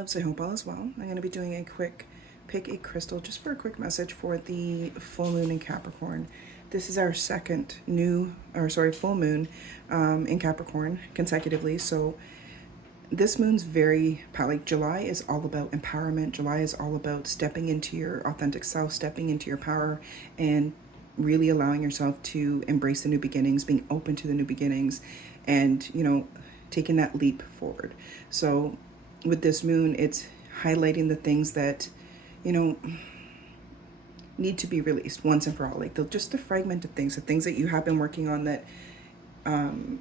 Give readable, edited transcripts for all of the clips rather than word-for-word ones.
loves, I hope all is well. I'm going to be doing a quick pick a crystal just for a quick message for the full moon in Capricorn. This is our second full moon in Capricorn consecutively. So this moon's very, like July is all about empowerment. July is all about stepping into your authentic self, stepping into your power, and really allowing yourself to embrace the new beginnings, being open to the new beginnings, and, taking that leap forward. So with this moon, it's highlighting the things that, need to be released once and for all. Like just the fragmented things, the things that you have been working on that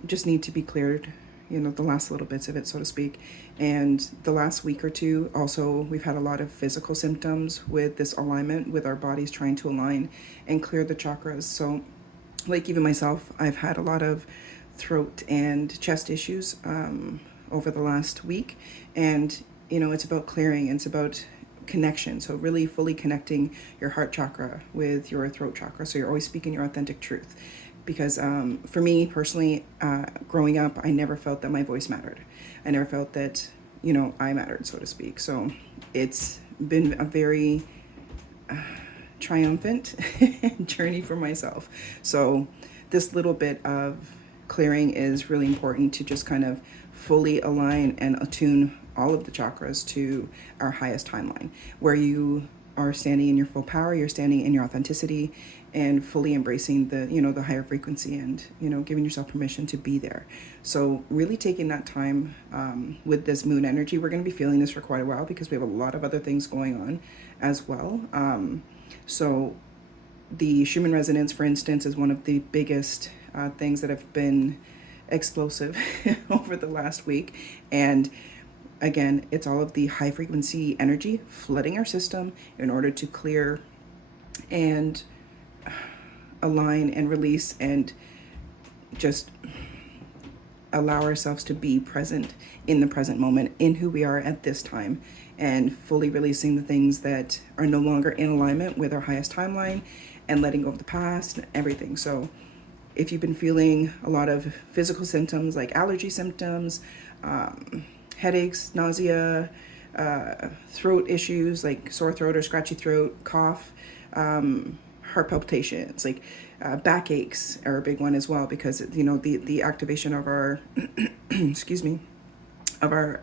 just need to be cleared, the last little bits of it, so to speak. And the last week or two, also, we've had a lot of physical symptoms with this alignment, with our bodies trying to align and clear the chakras. So like even myself, I've had a lot of throat and chest issues over the last week. And, it's about clearing, and it's about connection. So really fully connecting your heart chakra with your throat chakra. So you're always speaking your authentic truth. Because for me personally, growing up, I never felt that my voice mattered. I never felt that, I mattered, so to speak. So it's been a very triumphant journey for myself. So this little bit of clearing is really important to just kind of fully align and attune all of the chakras to our highest timeline, where you are standing in your full power, you're standing in your authenticity, and fully embracing the, the higher frequency, and, giving yourself permission to be there. So really taking that time with this moon energy. We're going to be feeling this for quite a while because we have a lot of other things going on as well. So the Schumann resonance, for instance, is one of the biggest things that have been explosive over the last week. And again, it's all of the high frequency energy flooding our system in order to clear and align and release and just allow ourselves to be present in the present moment, in who we are at this time, and fully releasing the things that are no longer in alignment with our highest timeline, and letting go of the past and everything. So if you've been feeling a lot of physical symptoms like allergy symptoms, headaches, nausea, throat issues like sore throat or scratchy throat, cough, heart palpitations, like backaches are a big one as well, because the activation of our excuse me, of our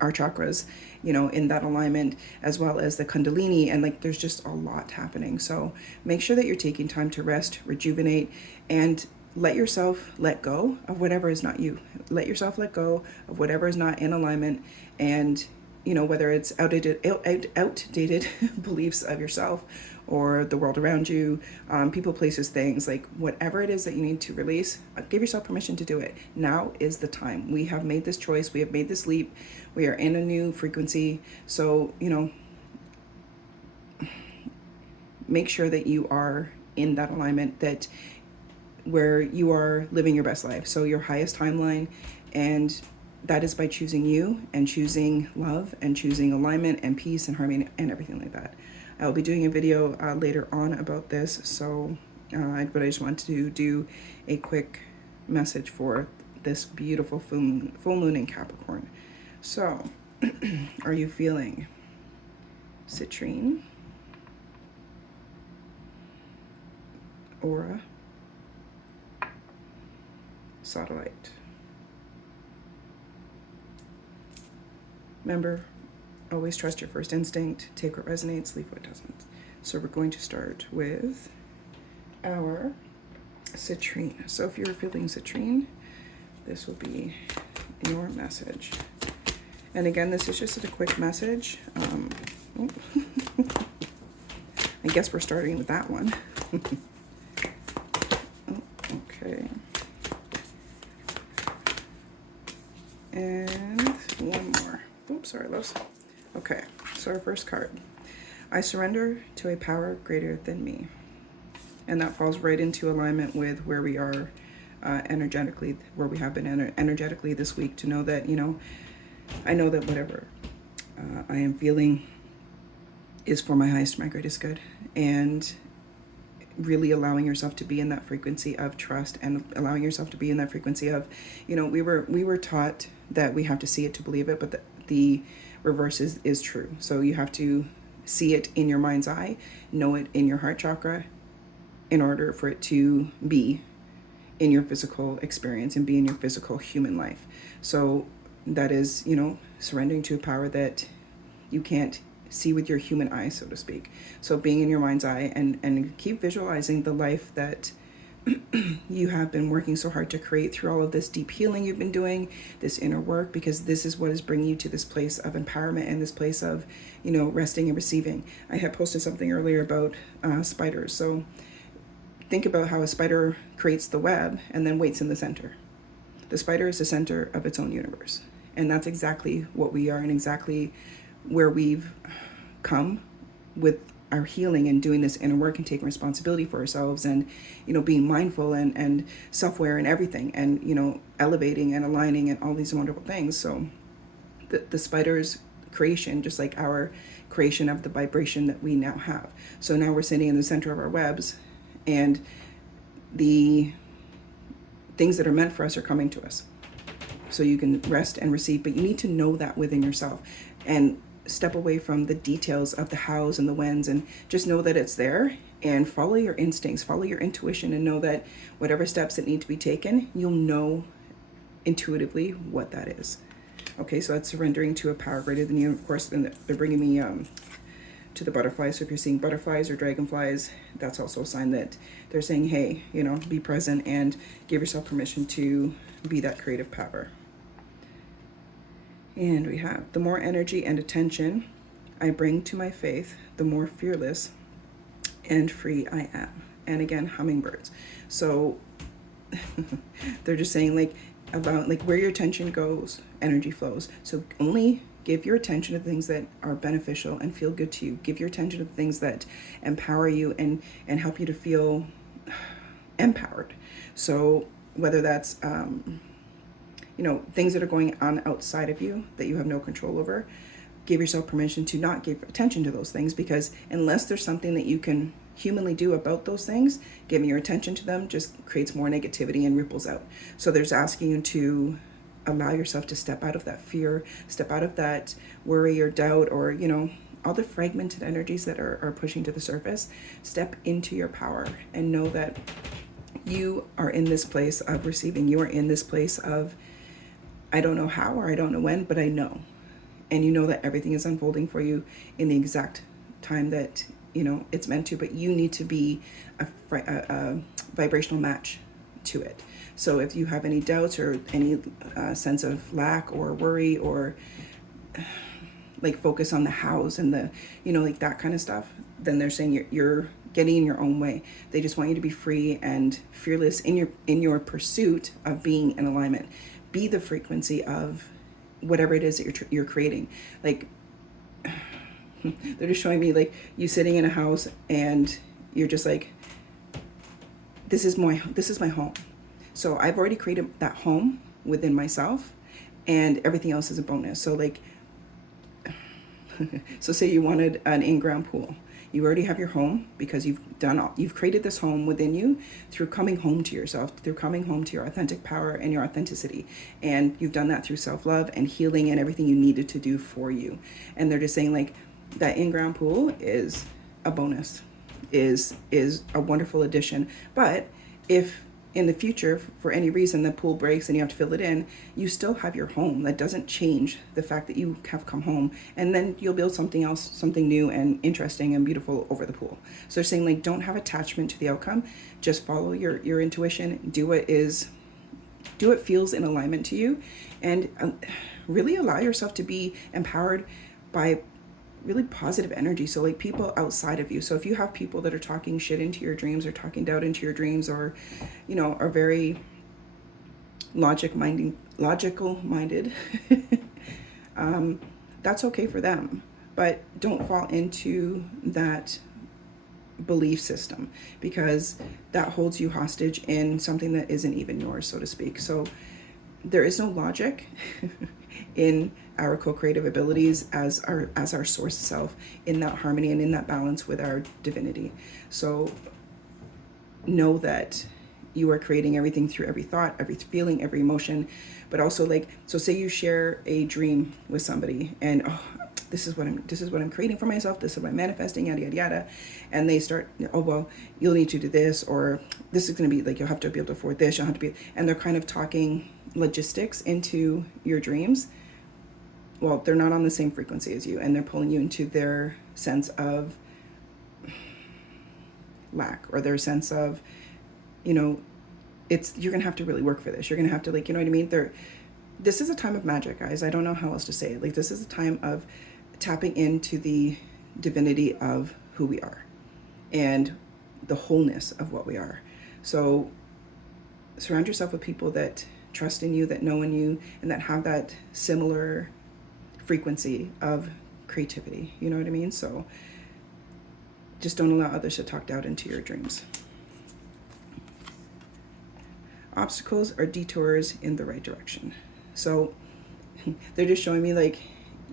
chakras, in that alignment, as well as the kundalini, and like there's just a lot happening. So make sure that you're taking time to rest, rejuvenate, and let yourself let go of whatever is not you. Let yourself let go of whatever is not in alignment, and whether it's outdated beliefs of yourself or the world around you, people, places, things, like whatever it is that you need to release, give yourself permission to do it. Now is the time. We have made this choice. We have made this leap. We are in a new frequency. So, make sure that you are in that alignment, that where you are living your best life. So your highest timeline, and that is by choosing you and choosing love and choosing alignment and peace and harmony and everything like that. I'll be doing a video later on about this. So, but I just want to do a quick message for this beautiful full moon in Capricorn. So, are you feeling citrine, aura, Sodalite? Remember, always trust your first instinct. Take what resonates, leave what doesn't. So we're going to start with our citrine. So if you're feeling citrine, this will be your message. And again, this is just a quick message. I guess we're starting with that one. Okay. And one more. Oops, sorry, loves. Okay, so our first card. I surrender to a power greater than me. And that falls right into alignment with where we are energetically, where we have been energetically this week, to know that, I know that whatever I am feeling is for my highest, my greatest good. And really allowing yourself to be in that frequency of trust, and allowing yourself to be in that frequency of, we were taught that we have to see it to believe it, but the reverse is true. So you have to see it in your mind's eye, know it in your heart chakra, in order for it to be in your physical experience and be in your physical human life. So that is, you know, surrendering to a power that you can't see with your human eyes, so to speak. So being in your mind's eye, and keep visualizing the life that you have been working so hard to create through all of this deep healing you've been doing, this inner work, because this is what is bringing you to this place of empowerment and this place of, you know, resting and receiving. I had posted something earlier about spiders. So think about how a spider creates the web and then waits in the center. The spider is the center of its own universe. And that's exactly what we are, and exactly where we've come with our healing and doing this inner work and taking responsibility for ourselves, and, you know, being mindful and self-aware and everything, and, you know, elevating and aligning and all these wonderful things. So the spider's creation, just like our creation of the vibration that we now have. So now we're sitting in the center of our webs, and the things that are meant for us are coming to us. So you can rest and receive, but you need to know that within yourself, and step away from the details of the hows and the whens, and just know that it's there, and follow your instincts, follow your intuition, and know that whatever steps that need to be taken, you'll know intuitively what that is. Okay, so that's surrendering to a power greater than you. Of course, and they're bringing me to the butterflies. So if you're seeing butterflies or dragonflies, that's also a sign that they're saying, hey, you know, be present and give yourself permission to be that creative power. And we have, the more energy and attention I bring to my faith, the more fearless and free I am. And again, hummingbirds. So they're just saying, like, about like where your attention goes, energy flows. So only give your attention to things that are beneficial and feel good to you. Give your attention to the things that empower you and help you to feel empowered. So whether that's you know, things that are going on outside of you that you have no control over, give yourself permission to not give attention to those things, because unless there's something that you can humanly do about those things, giving your attention to them just creates more negativity and ripples out. So there's asking you to allow yourself to step out of that fear, step out of that worry or doubt, or, you know, all the fragmented energies that are pushing to the surface. Step into your power and know that you are in this place of receiving. You are in this place of, I don't know how or I don't know when, but I know. And you know that everything is unfolding for you in the exact time that, you know, it's meant to, but you need to be a vibrational match to it. So if you have any doubts or any sense of lack or worry, or like focus on the hows and the, you know, like that kind of stuff, then they're saying you're getting in your own way. They just want you to be free and fearless in your pursuit of being in alignment. Be the frequency of whatever it is that you're creating. Like, they're just showing me like you sitting in a house and you're just like, this is my home. So I've already created that home within myself, and everything else is a bonus. So like, so say you wanted an in-ground pool. You already have your home because you've created this home within you through coming home to yourself, through coming home to your authentic power and your authenticity. And you've done that through self-love and healing and everything you needed to do for you. And they're just saying like that in-ground pool is a bonus, is a wonderful addition. But if in the future, for any reason, the pool breaks and you have to fill it in, you still have your home. That doesn't change the fact that you have come home. And then you'll build something else, something new and interesting and beautiful over the pool. So they're saying like, don't have attachment to the outcome. Just follow your intuition. Do what feels in alignment to you, and really allow yourself to be empowered by really positive energy. So like people outside of you. So if you have people that are talking shit into your dreams or talking doubt into your dreams, or, you know, are very logical minded, that's okay for them. But don't fall into that belief system, because that holds you hostage in something that isn't even yours, so to speak. So there is no logic in our co-creative abilities as our source self, in that harmony and in that balance with our divinity. So know that you are creating everything through every thought, every feeling, every emotion. But also, like, so say you share a dream with somebody, and oh, this is what I'm creating for myself, this is what I'm manifesting, yada yada yada, and they start, oh well, you'll need to do this, or this is going to be like, you'll have to be able to afford this, you'll have to be, and they're kind of talking logistics into your dreams. Well, they're not on the same frequency as you, and they're pulling you into their sense of lack, or their sense of, you know, you're gonna have to really work for this, you're gonna have to, like, you know what I mean, this is a time of magic, guys. I don't know how else to say it. Like, this is a time of tapping into the divinity of who we are and the wholeness of what we are. So surround yourself with people that trust in you, that know in you, and that have that similar frequency of creativity. You know what I mean? So just don't allow others to talk doubt into your dreams. Obstacles are detours in the right direction. So they're just showing me, like,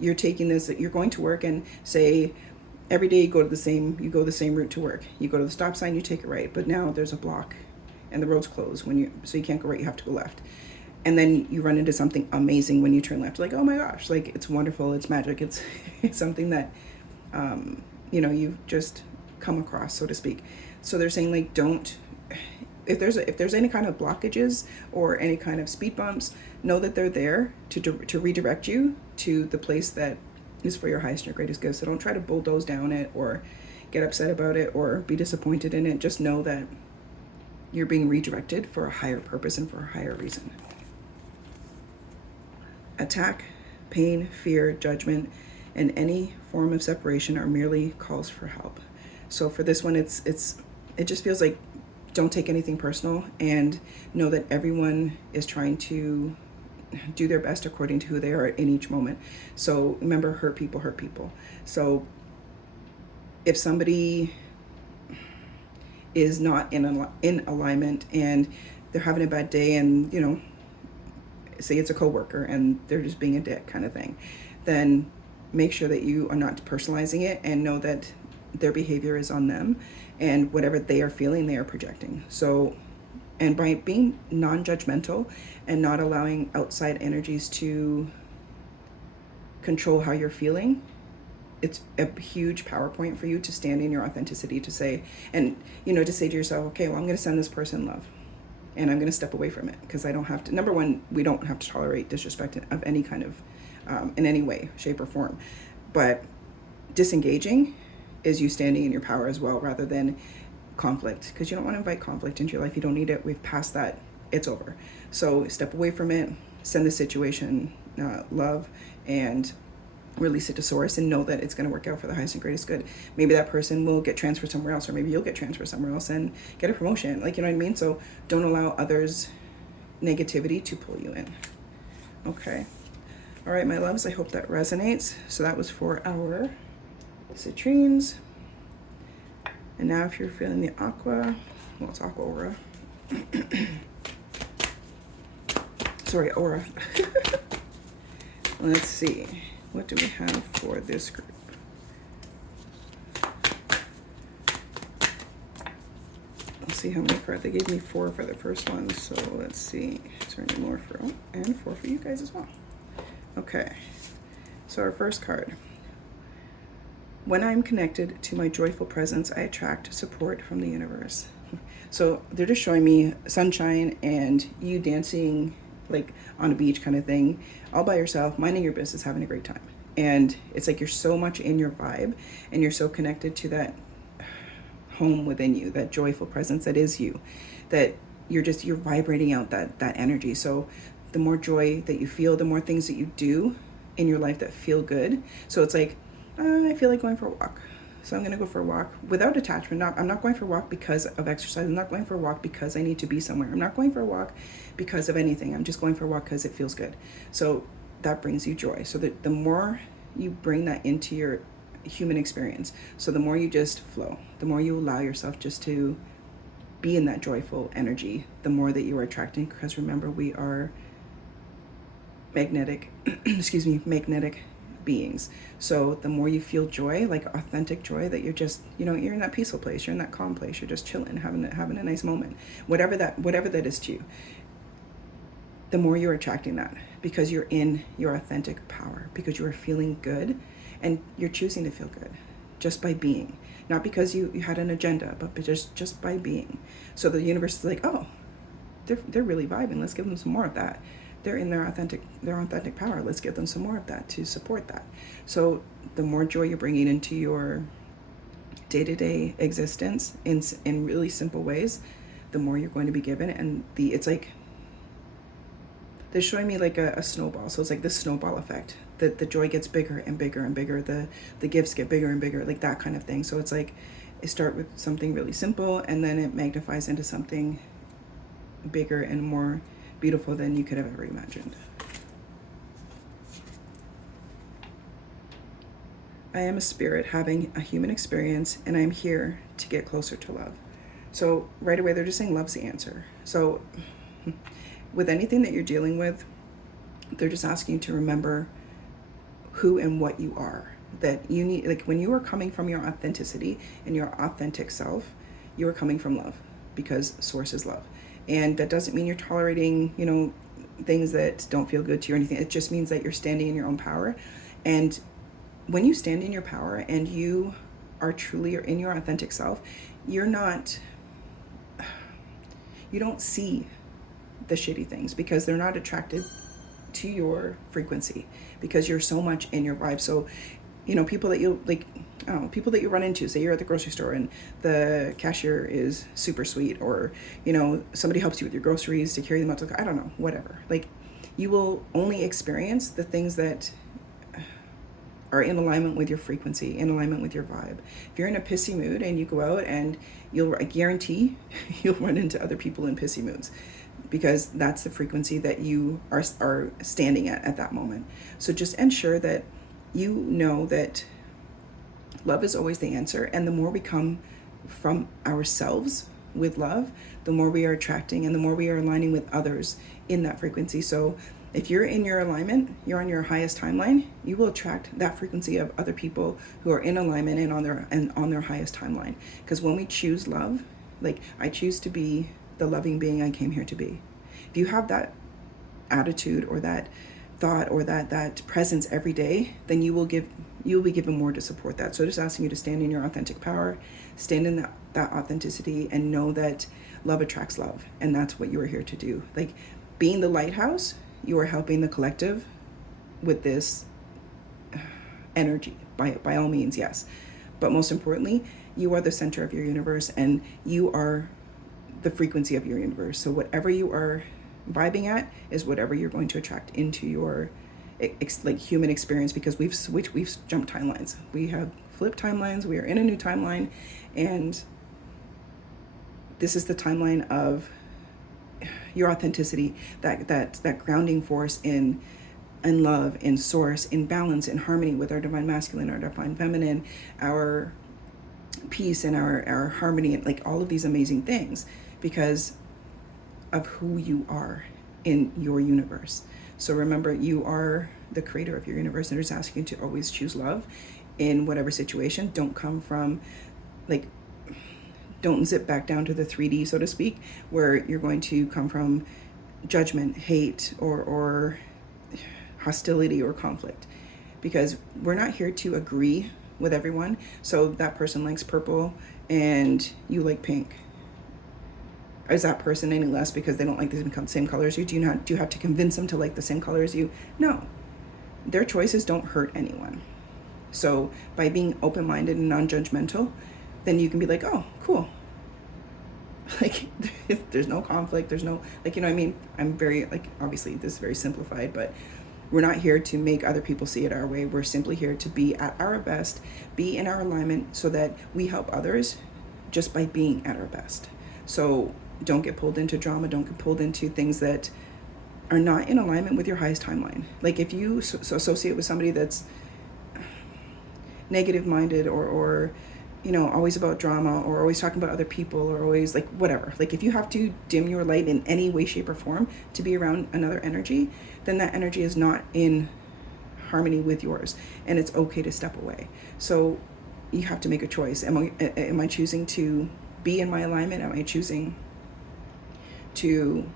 you're taking this, that you're going to work, and say every day you go the same route to work. You go to the stop sign, you take it right, but now there's a block and the road's closed so you can't go right, you have to go left. And then you run into something amazing when you turn left. Like, oh my gosh, like, it's wonderful, it's magic, it's something that you know, you've just come across, so to speak. So they're saying, like, don't, if there's any kind of blockages or any kind of speed bumps, know that they're there to redirect you to the place that is for your highest and your greatest good. So don't try to bulldoze down it or get upset about it or be disappointed in it. Just know that you're being redirected for a higher purpose and for a higher reason. Attack, pain, fear, judgment, and any form of separation are merely calls for help. So for this one, it just feels like, don't take anything personal, and know that everyone is trying to do their best according to who they are in each moment. So remember, hurt people hurt people. So if somebody is not in alignment and they're having a bad day, and, you know, say it's a coworker and they're just being a dick kind of thing, then make sure that you are not personalizing it, and know that their behavior is on them, and whatever they are feeling, they are projecting. So, and by being non-judgmental and not allowing outside energies to control how you're feeling, it's a huge power point for you to stand in your authenticity, to say, and, you know, to say to yourself, okay, well, I'm going to send this person love, and I'm going to step away from it, because I don't have to. Number one, we don't have to tolerate disrespect of any kind of, in any way, shape, or form. But disengaging is you standing in your power as well, rather than conflict, because you don't want to invite conflict into your life. You don't need it. We've passed that. It's over. So step away from it, send the situation love, and release it to source, and know that it's going to work out for the highest and greatest good. Maybe that person will get transferred somewhere else, or maybe you'll get transferred somewhere else and get a promotion. Like, you know what I mean? So don't allow others' negativity to pull you in. Okay. All right, my loves, I hope that resonates. So that was for our citrines. And now if you're feeling the aqua, well, it's aqua aura. Sorry, aura. Let's see. What do we have for this group? Let's see how many cards. They gave me 4 for the first one, so let's see. Is there any more for, and 4 for you guys as well. Okay, so our first card. When I'm connected to my joyful presence, I attract support from the universe. So they're just showing me sunshine and you dancing like on a beach kind of thing, all by yourself, minding your business, having a great time. And it's like you're so much in your vibe, and you're so connected to that home within you, that joyful presence that is you, that you're vibrating out that energy. So the more joy that you feel, the more things that you do in your life that feel good. So it's like, I feel like going for a walk, so I'm going to go for a walk without attachment. I'm not going for a walk because of exercise. I'm not going for a walk because I need to be somewhere. I'm not going for a walk because of anything. I'm just going for a walk because it feels good. So that brings you joy. So the more you bring that into your human experience, so the more you just flow, the more you allow yourself just to be in that joyful energy, the more that you are attracting. Because remember, we are magnetic, magnetic beings. So the more you feel joy, like authentic joy, that you're just, you're in that peaceful place, you're in that calm place, you're just chilling, having a nice moment, whatever that is to you, the more you're attracting that, because you're in your authentic power, because you are feeling good, and you're choosing to feel good just by being, not because you had an agenda, but just by being. So the universe is like, oh, they're really vibing, let's give them some more of that. They're in their authentic power, let's give them some more of that to support that. So the more joy you're bringing into your day-to-day existence in really simple ways, the more you're going to be given. And it's like they're showing me like a snowball. So it's like this snowball effect, that the joy gets bigger and bigger and bigger, the gifts get bigger and bigger, like that kind of thing. So it's like it start with something really simple, and then it magnifies into something bigger and more beautiful than you could have ever imagined. I am a spirit having a human experience, and I am here to get closer to love. So right away, they're just saying love's the answer. So with anything that you're dealing with, they're just asking you to remember who and what you are. That you need, like when you are coming from your authenticity and your authentic self, you are coming from love, because source is love. And that doesn't mean you're tolerating, things that don't feel good to you or anything. It just means that you're standing in your own power. And when you stand in your power and you are truly in your authentic self, you don't see the shitty things, because they're not attracted to your frequency, because you're so much in your vibe. So, people that you like, people that you run into, say you're at the grocery store and the cashier is super sweet, or, somebody helps you with your groceries to carry them out to, I don't know, whatever. Like, you will only experience the things that are in alignment with your frequency, in alignment with your vibe. If you're in a pissy mood and you go out, and I guarantee you'll run into other people in pissy moods, because that's the frequency that you are standing at that moment. So just ensure that you know that love is always the answer. And the more we come from ourselves with love, the more we are attracting, and the more we are aligning with others in that frequency. So if you're in your alignment, you're on your highest timeline, you will attract that frequency of other people who are in alignment and on their highest timeline. Because when we choose love, like I choose to be the loving being I came here to be. If you have that attitude or that thought or that presence every day, then you will be given more to support that. So just asking you to stand in your authentic power, stand in that authenticity, and know that love attracts love. And that's what you are here to do. Like being the lighthouse, you are helping the collective with this energy, by all means, yes. But most importantly, you are the center of your universe, and you are the frequency of your universe. So whatever you are vibing at is whatever you're going to attract into your like human experience, because we've jumped timelines. We have flipped timelines. We are in a new timeline, and this is the timeline of your authenticity, that grounding force in love, in source, in balance, in harmony with our divine masculine, our divine feminine, our peace, and our harmony, and like all of these amazing things, because of who you are in your universe. So remember, you are the creator of your universe, and it's asking you to always choose love in whatever situation. Don't come from don't zip back down to the 3D, so to speak, where you're going to come from judgment, hate, or hostility or conflict, because we're not here to agree with everyone. So that person likes purple and you like pink. Is that person any less because they don't like the same color as you? Do you have to convince them to like the same color as you? No. Their choices don't hurt anyone. So by being open-minded and non-judgmental, then you can be like, oh, cool. Like, there's no conflict. There's no, like, what I mean? I'm very, obviously this is very simplified, but we're not here to make other people see it our way. We're simply here to be at our best, be in our alignment, so that we help others just by being at our best. So don't get pulled into drama. Don't get pulled into things that are not in alignment with your highest timeline. Like if you associate with somebody that's negative minded, or always about drama, or always talking about other people, or always whatever. If you have to dim your light in any way, shape, or form to be around another energy, then that energy is not in harmony with yours, and it's okay to step away. So you have to make a choice. Am I choosing to be in my alignment? Am I choosing to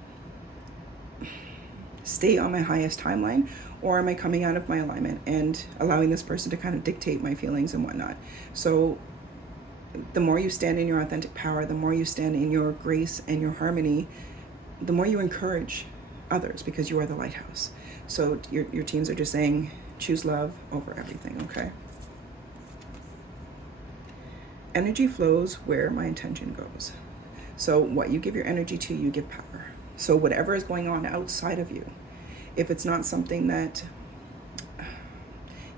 stay on my highest timeline, or am I coming out of my alignment and allowing this person to kind of dictate my feelings and whatnot? So the more you stand in your authentic power, the more you stand in your grace and your harmony, the more you encourage others, because you are the lighthouse. So your teams are just saying, choose love over everything, okay? Energy flows where my intention goes. So what you give your energy to, you give power. So whatever is going on outside of you, if it's not something that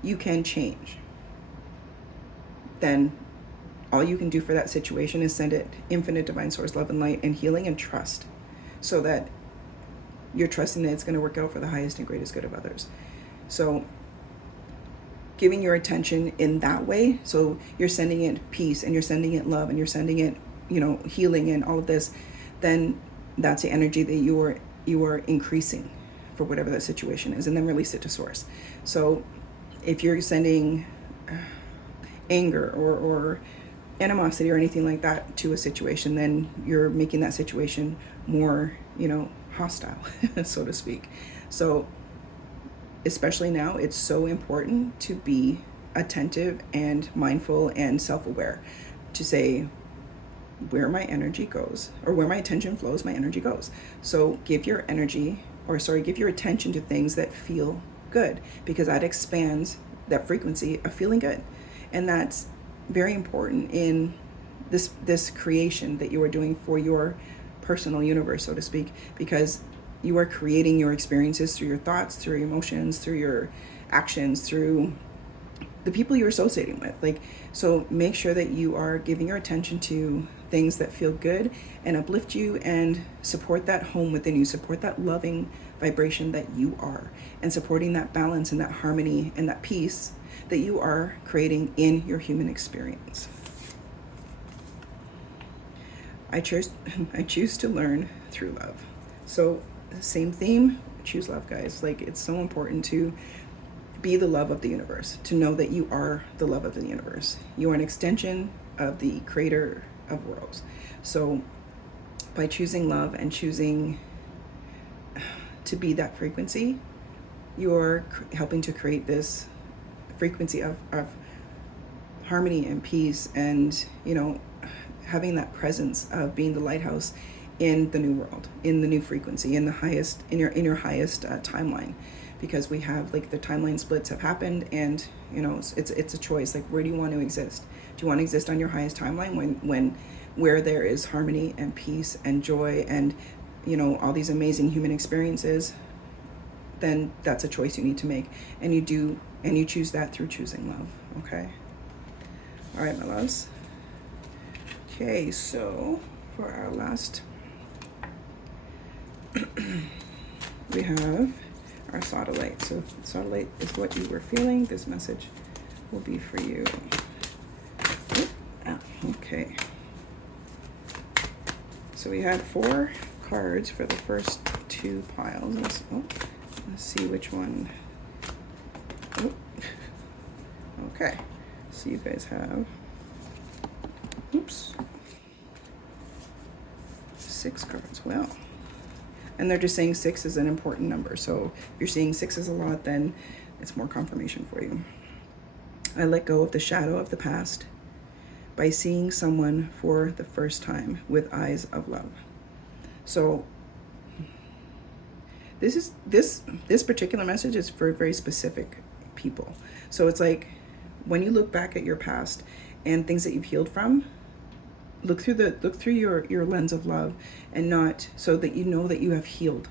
you can change, then all you can do for that situation is send it infinite divine source love and light and healing and trust, so that you're trusting that it's going to work out for the highest and greatest good of others. So giving your attention in that way, so you're sending it peace and you're sending it love and you're sending it, healing and all of this, then that's the energy that you are increasing for whatever that situation is, and then release it to source. So if you're sending anger or animosity or anything like that to a situation, then you're making that situation more, hostile, so to speak. So especially now, it's so important to be attentive and mindful and self-aware, to say where my energy goes, or where my attention flows, my energy goes. So give your attention to things that feel good, because that expands that frequency of feeling good. And that's very important in this creation that you are doing for your personal universe, so to speak, because you are creating your experiences through your thoughts, through your emotions, through your actions, through the people you're associating with. So make sure that you are giving your attention to things that feel good and uplift you and support that home within you, support that loving vibration that you are, and supporting that balance and that harmony and that peace that you are creating in your human experience. I choose to learn through love. So same theme, choose love, guys. It's so important to be the love of the universe, to know that you are the love of the universe. You are an extension of the creator of worlds. So by choosing love and choosing to be that frequency, you're helping to create this frequency of harmony and peace, and having that presence of being the lighthouse in the new world, in the new frequency, in the highest, in your highest timeline. Because we have the timeline splits have happened, and it's a choice. Where do you want to exist? Do you want to exist on your highest timeline where there is harmony and peace and joy and all these amazing human experiences? Then that's a choice you need to make, and you choose that through choosing love. Okay. All right, my loves. Okay, so for our last we have our Sodalite. So Sodalite is what you were feeling. This message will be for you. Okay. So we had 4 cards for the first 2 piles. Let's see which one. Okay. So you guys have 6 cards. Well, and they're just saying 6 is an important number. So if you're seeing 6 is a lot, then it's more confirmation for you. I let go of the shadow of the past by seeing someone for the first time with eyes of love. So this particular message is for very specific people. So it's when you look back at your past and things that you've healed from, look through your lens of love, and not so that you know that you have healed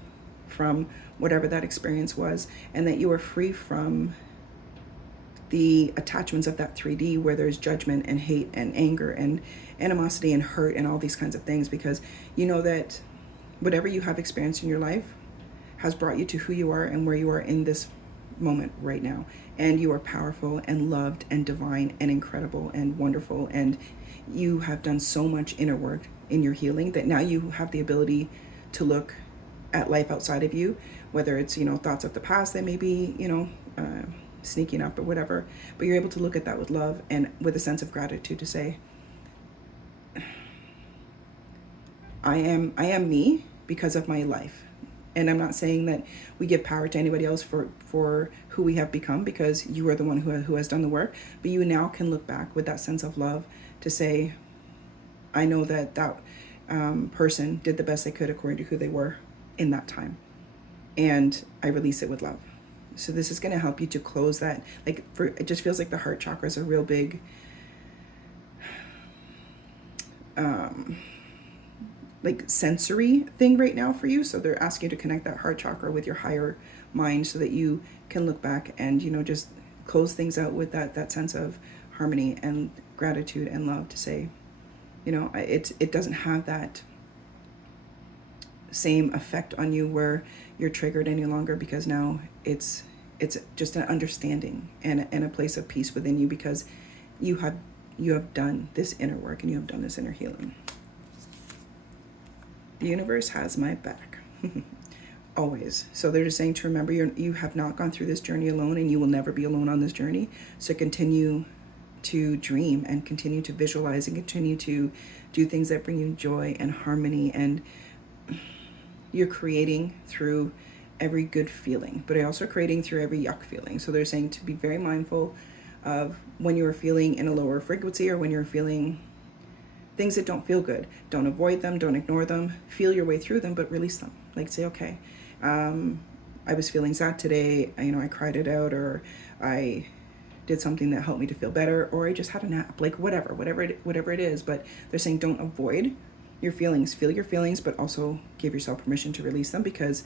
from whatever that experience was, and that you are free from the attachments of that 3D where there's judgment and hate and anger and animosity and hurt and all these kinds of things, because you know that whatever you have experienced in your life has brought you to who you are and where you are in this moment right now. And you are powerful and loved and divine and incredible and wonderful, and you have done so much inner work in your healing that now you have the ability to look at life outside of you, whether it's thoughts of the past that maybe sneaking up or whatever, but you're able to look at that with love and with a sense of gratitude to say, I am me because of my life. And I'm not saying that we give power to anybody else for who we have become, because you are the one who has done the work. But you now can look back with that sense of love to say, I know that person did the best they could according to who they were in that time. And I release it with love. So this is going to help you to close that. It just feels like the heart chakra is a real big sensory thing right now for you. So they're asking you to connect that heart chakra with your higher mind so that you can look back and, just close things out with that sense of harmony and gratitude and love to say, it doesn't have that same effect on you where you're triggered any longer, because now it's just an understanding and a place of peace within you, because you have done this inner work and you have done this inner healing. The universe has my back. Always. So they're just saying to remember you have not gone through this journey alone, and you will never be alone on this journey. So continue to dream and continue to visualize and continue to do things that bring you joy and harmony, and you're creating through every good feeling, but you're also creating through every yuck feeling. So they're saying to be very mindful of when you're feeling in a lower frequency or when you're feeling things that don't feel good. Don't avoid them, don't ignore them, feel your way through them, but release them. Say, okay, I was feeling sad today, I cried it out, or I did something that helped me to feel better, or I just had a nap, whatever it is. But they're saying don't avoid your feelings, feel your feelings, but also give yourself permission to release them, because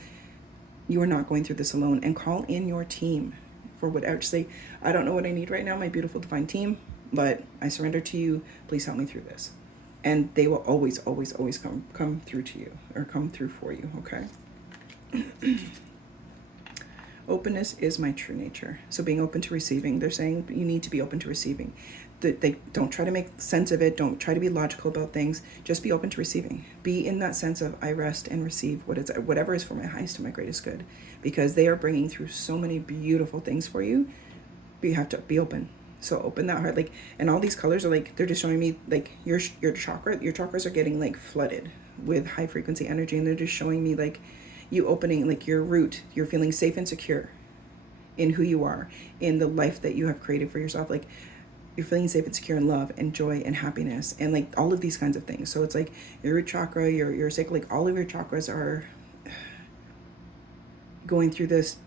you are not going through this alone. And call in your team for whatever. Just say, I don't know what I need right now, my beautiful divine team, but I surrender to you. Please help me through this. And they will always, always, always come through to you, or come through for you, okay? Openness is my true nature. So being open to receiving, they're saying you need to be open to receiving. They don't try to make sense of it. Don't try to be logical about things. Just be open to receiving. Be in that sense of I rest and receive whatever is for my highest and my greatest good, because they are bringing through so many beautiful things for you. But you have to be open. So open that heart, and all these colors are they're just showing me your chakras are getting flooded with high frequency energy, and they're just showing me you opening your root. You're feeling safe and secure in who you are, in the life that you have created for yourself. You're feeling safe and secure in love and joy and happiness and all of these kinds of things. So it's your root chakra, your sacral, all of your chakras are going through this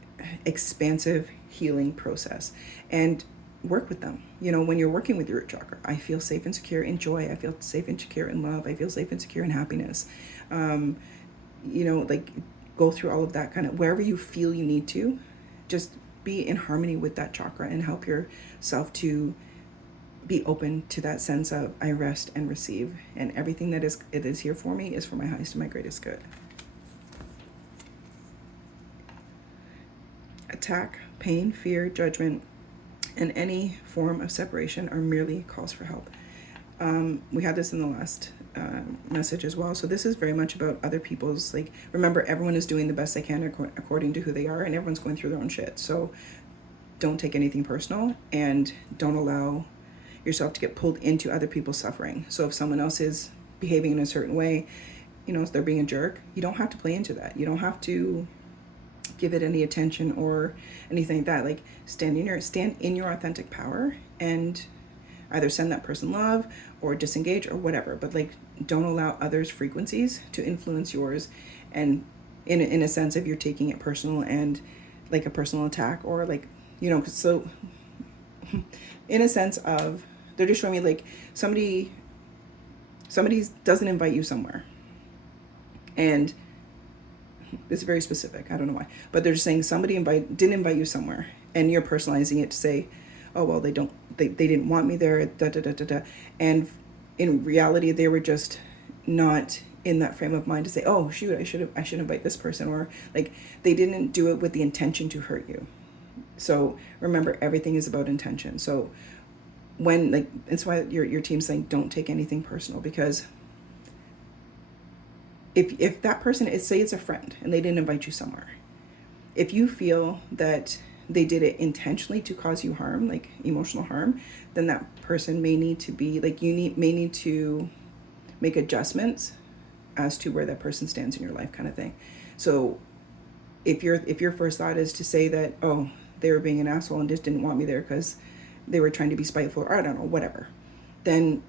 expansive healing process, and work with them. When you're working with your root chakra, I feel safe and secure in joy. I feel safe and secure in love. I feel safe and secure in happiness. Go through all of that kind of, wherever you feel you need to, just be in harmony with that chakra and help yourself to be open to that sense of I rest and receive, and everything that is here for me is for my highest and my greatest good. Attack, pain, fear, judgment, and any form of separation are merely calls for help. We had this in the last message as well. So this is very much about other people's, remember, everyone is doing the best they can according to who they are, and everyone's going through their own shit. So don't take anything personal, and don't allow yourself to get pulled into other people's suffering. So if someone else is behaving in a certain way, if they're being a jerk, you don't have to play into that. You don't have to give it any attention or anything like that. Stand in your authentic power, and either send that person love or disengage or whatever, but don't allow others' frequencies to influence yours, and in a sense of you're taking it personal and a personal attack, or so in a sense of they're just showing me somebody doesn't invite you somewhere, and it's very specific, I don't know why, but they're just saying somebody didn't invite you somewhere, and you're personalizing it to say, oh well, they didn't want me there, da da da da da, and in reality they were just not in that frame of mind to say, oh shoot, I should invite this person, or they didn't do it with the intention to hurt you. So remember, everything is about intention. So when it's why your team's saying don't take anything personal, because if that person is, say it's a friend and they didn't invite you somewhere, if you feel that they did it intentionally to cause you harm, like emotional harm, then that person may need to be like, may need to make adjustments as to where that person stands in your life, kind of thing. So if your first thought is to say that, oh, they were being an asshole and just didn't want me there because they were trying to be spiteful, or I don't know, whatever, then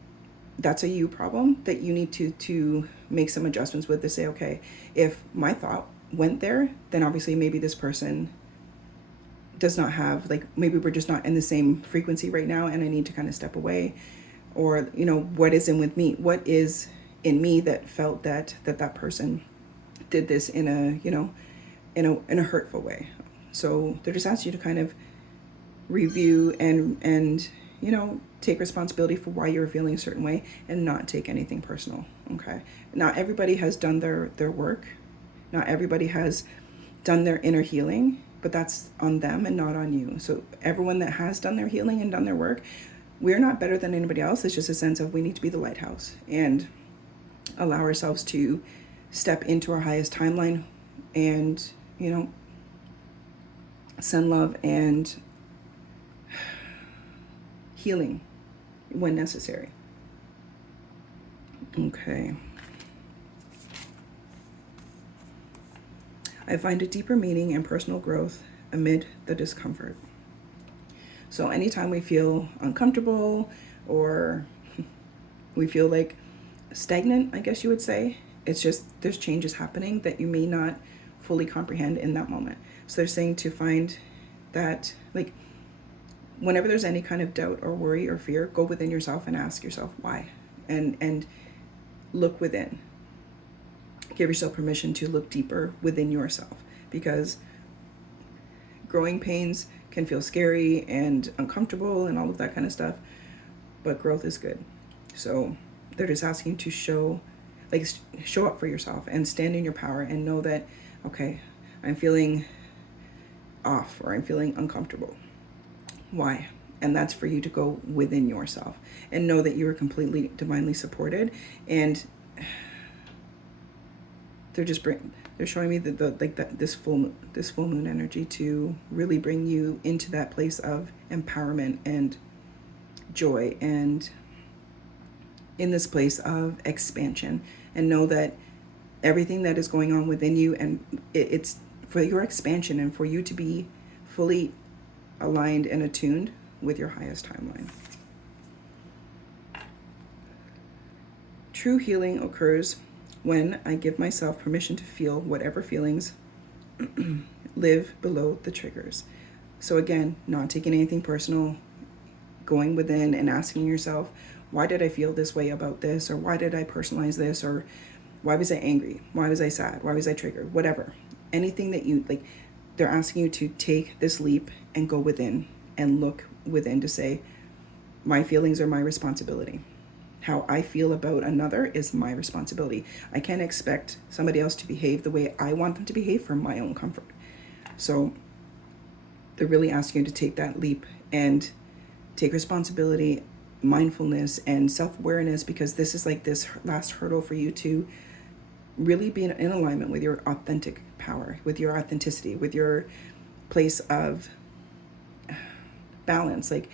that's a you problem that you need to make some adjustments with, to say, okay, if my thought went there, then obviously maybe this person does not have, like, maybe we're just not in the same frequency right now, and I need to kind of step away. Or, you know, what is in with me? What is in me that felt that person did this in a, you know, in a hurtful way? So they're just asking you to kind of review and you know, take responsibility for why you're feeling a certain way, and not take anything personal. Okay, not everybody has done their work, not everybody has done their inner healing, but that's on them and not on you. So everyone that has done their healing and done their work, we're not better than anybody else. It's just a sense of we need to be the lighthouse and allow ourselves to step into our highest timeline and, you know, send love and healing when necessary. Okay. I find a deeper meaning and personal growth amid the discomfort. So anytime we feel uncomfortable or we feel like stagnant, I guess you would say, it's just there's changes happening that you may not fully comprehend in that moment. So they're saying to find that, like, whenever there's any kind of doubt or worry or fear, go within yourself and ask yourself why, and look within. Give yourself permission to look deeper within yourself, because growing pains can feel scary and uncomfortable and all of that kind of stuff, but growth is good. So they're just asking to show up for yourself and stand in your power and know that, okay, I'm feeling off or I'm feeling uncomfortable. Why? And that's for you to go within yourself and know that you are completely divinely supported. And they're showing me this full moon energy to really bring you into that place of empowerment and joy, and in this place of expansion, and know that everything that is going on within you, and it's for your expansion and for you to be fully aligned and attuned with your highest timeline. True healing occurs when I give myself permission to feel whatever feelings live below the triggers. So again, not taking anything personal, going within and asking yourself, why did I feel this way about this? Or why did I personalize this? Or why was I angry? Why was I sad? Why was I triggered? Whatever. Anything that you like, they're asking you to take this leap and go within and look within to say, my feelings are my responsibility. How I feel about another is my responsibility. I can't expect somebody else to behave the way I want them to behave for my own comfort. So they're really asking you to take that leap and take responsibility, mindfulness, and self-awareness, because this is like this last hurdle for you to really be in alignment with your authentic power, with your authenticity, with your place of balance, like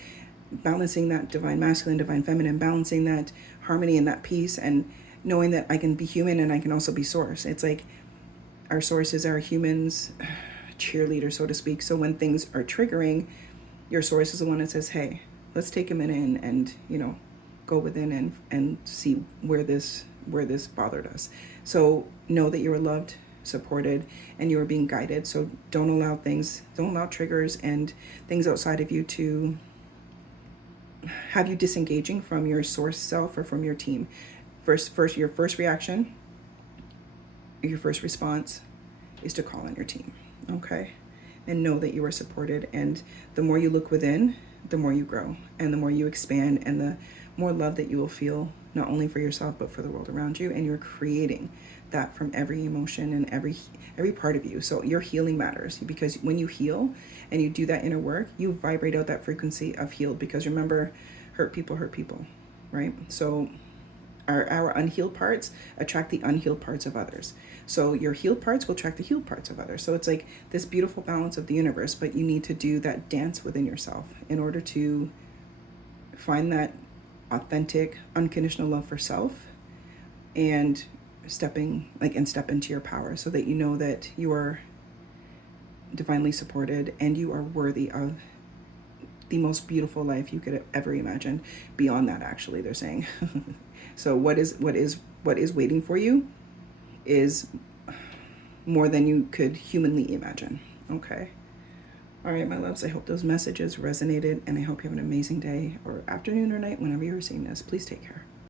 balancing that divine masculine, divine feminine, balancing that harmony and that peace, and knowing that I can be human and I can also be source. It's like our source is our humans cheerleader, so to speak. So when things are triggering, your source is the one that says, hey, let's take a minute and you know, go within and see where this bothered us. So know that you are loved, supported, and you are being guided. So don't allow triggers and things outside of you to have you disengaging from your source self or from your team. Your first reaction, your first response is to call on your team, okay? And know that you are supported. And the more you look within, the more you grow, and the more you expand, and the more love that you will feel, not only for yourself, but for the world around you. And you're creating that from every emotion and every part of you. So your healing matters, because when you heal and you do that inner work, you vibrate out that frequency of healed, because remember, hurt people, right? So our unhealed parts attract the unhealed parts of others. So your healed parts will attract the healed parts of others. So it's like this beautiful balance of the universe, but you need to do that dance within yourself in order to find that authentic, unconditional love for self, and step into your power, so that you know that you are divinely supported and you are worthy of the most beautiful life you could ever imagine. Beyond that, actually, they're saying. So what is waiting for you is more than you could humanly imagine. Okay. All right, my loves, I hope those messages resonated, and I hope you have an amazing day or afternoon or night whenever you're seeing this. Please take care.